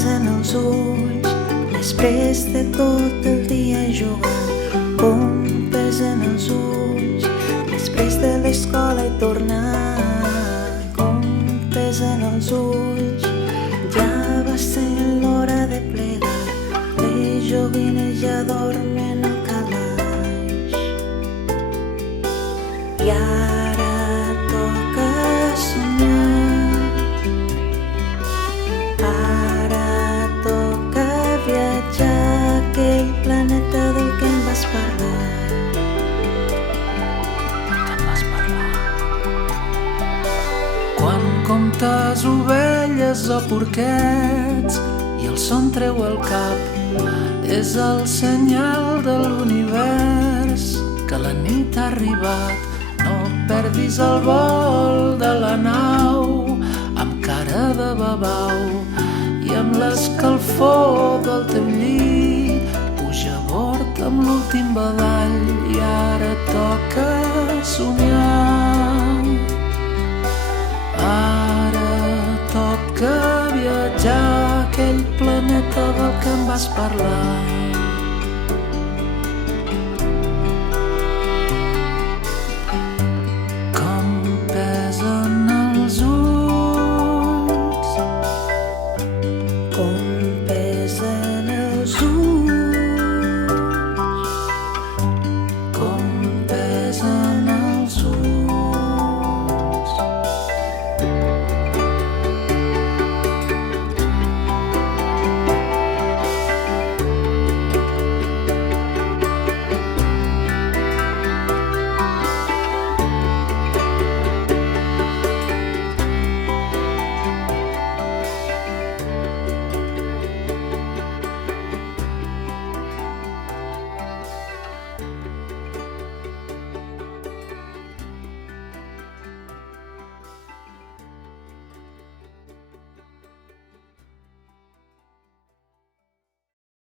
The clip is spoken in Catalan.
pesen els ulls després de tot el dia jugant. Com pesen els ulls després de l'escola i tornar. Com pesen els ulls, ja va ser l'hora de plegar. Les joguines ja dormen al calaix. I ara toca somiar. Ara toca viatjar a aquell planeta del que em vas parlar. Quan comptes ovelles o porquets i el son treu el cap, és el senyal de l'univers que la nit ha arribat. No perdis el vol de la nau amb cara de babau i amb l'escalfor del teu llit. Puja a bord amb l'últim badall i ara toca somiar. Ara toca viatjar a aquell planeta del que em vas parlar.